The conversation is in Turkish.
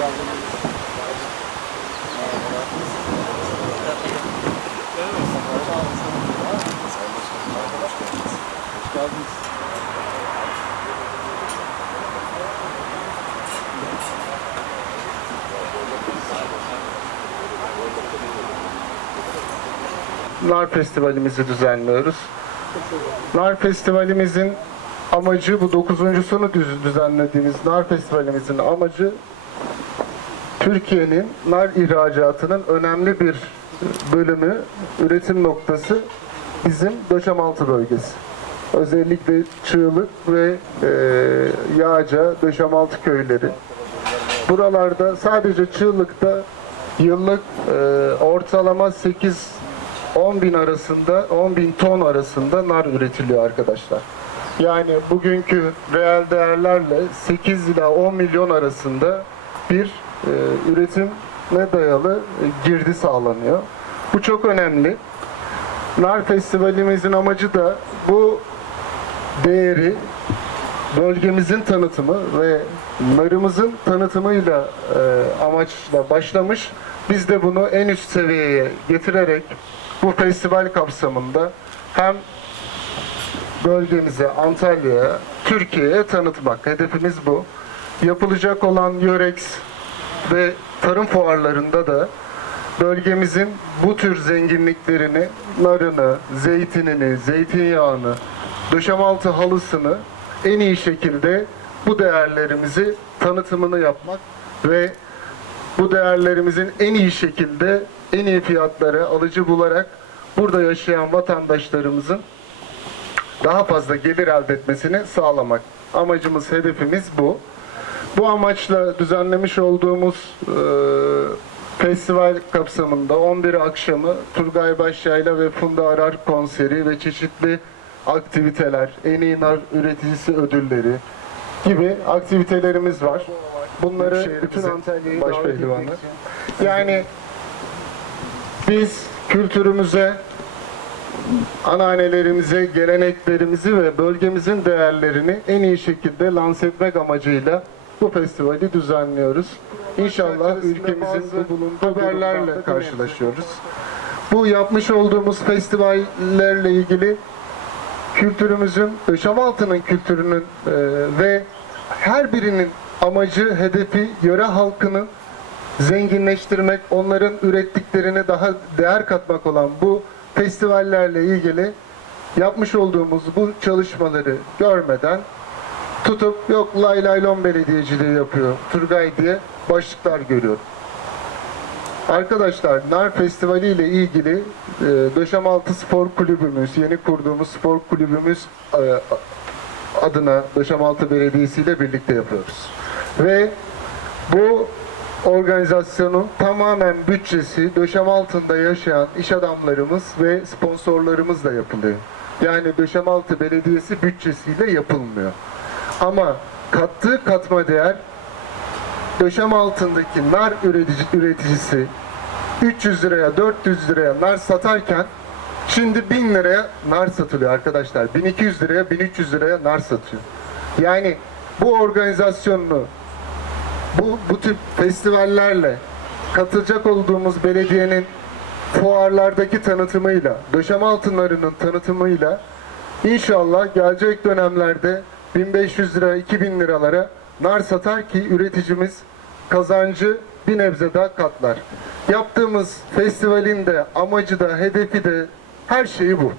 Nar Festivalimizi düzenliyoruz. Nar Festivalimizin amacı bu dokuzuncusunu düzenlediğimiz Nar Festivalimizin amacı Türkiye'nin nar ihracatının önemli bir bölümü, üretim noktası bizim Döşemaltı bölgesi. Özellikle Çığlık ve e, Yağca, Döşemaltı köyleri. Buralarda sadece Çığlık'ta yıllık e, ortalama 8-10 bin arasında 10 bin ton arasında nar üretiliyor arkadaşlar. Yani bugünkü reel değerlerle 8 ila 10 milyon arasında bir üretime dayalı e, girdi sağlanıyor. Bu çok önemli. Nar Festivalimizin amacı da bu değeri bölgemizin tanıtımı ve narımızın tanıtımıyla e, amaçla başlamış. Biz de bunu en üst seviyeye getirerek bu festival kapsamında hem bölgemize, Antalya'ya, Türkiye'ye tanıtmak. Hedefimiz bu. Yapılacak olan Yörex ve tarım fuarlarında da bölgemizin bu tür zenginliklerini, narını, zeytinini, zeytinyağını, döşemaltı halısını en iyi şekilde bu değerlerimizi tanıtımını yapmak ve bu değerlerimizin en iyi şekilde en iyi fiyatlara alıcı bularak burada yaşayan vatandaşlarımızın daha fazla gelir elde etmesini sağlamak. Amacımız, hedefimiz bu. Bu amaçla düzenlemiş olduğumuz e, festival kapsamında 11 akşamı Turgay Başyayla ve Funda Arar konseri ve çeşitli aktiviteler, en iyi nar üreticisi ödülleri gibi aktivitelerimiz var. Bunları bütün Antalya'yı baş pehlivanı. Yani biz kültürümüze, ananelerimize, geleneklerimizi ve bölgemizin değerlerini en iyi şekilde lanse etmek amacıyla bu festivali düzenliyoruz. İnşallah ülkemizin haberlerle karşılaşıyoruz. Bu yapmış olduğumuz festivallerle ilgili kültürümüzün, Şamaltı'nın kültürünün e, ve her birinin amacı, hedefi yöre halkının zenginleştirmek, onların ürettiklerini daha değer katmak olan bu festivallerle ilgili yapmış olduğumuz bu çalışmaları görmeden tutup yok lay lay lon belediyeciliği yapıyor Turgay diye başlıklar görüyorum. Arkadaşlar Nar Festivali ile ilgili e, Döşemaltı Spor Kulübümüz, yeni kurduğumuz spor kulübümüz e, adına Döşemaltı Belediyesi ile birlikte yapıyoruz. Ve bu organizasyonun tamamen bütçesi Döşemaltı'nda yaşayan iş adamlarımız ve sponsorlarımızla yapılıyor. Yani Döşemaltı Belediyesi bütçesiyle yapılmıyor. Ama kattığı katma değer döşem altındaki nar üretici, üreticisi 300 liraya 400 liraya nar satarken şimdi 1000 liraya nar satılıyor arkadaşlar. 1200 liraya 1300 liraya nar satıyor. Yani bu organizasyonunu bu, bu tip festivallerle katılacak olduğumuz belediyenin fuarlardaki tanıtımıyla, döşem altınlarının tanıtımıyla inşallah gelecek dönemlerde 1500 lira, 2000 liralara nar satar ki üreticimiz kazancı bir nebze daha katlar. Yaptığımız festivalin de amacı da hedefi de her şeyi bu.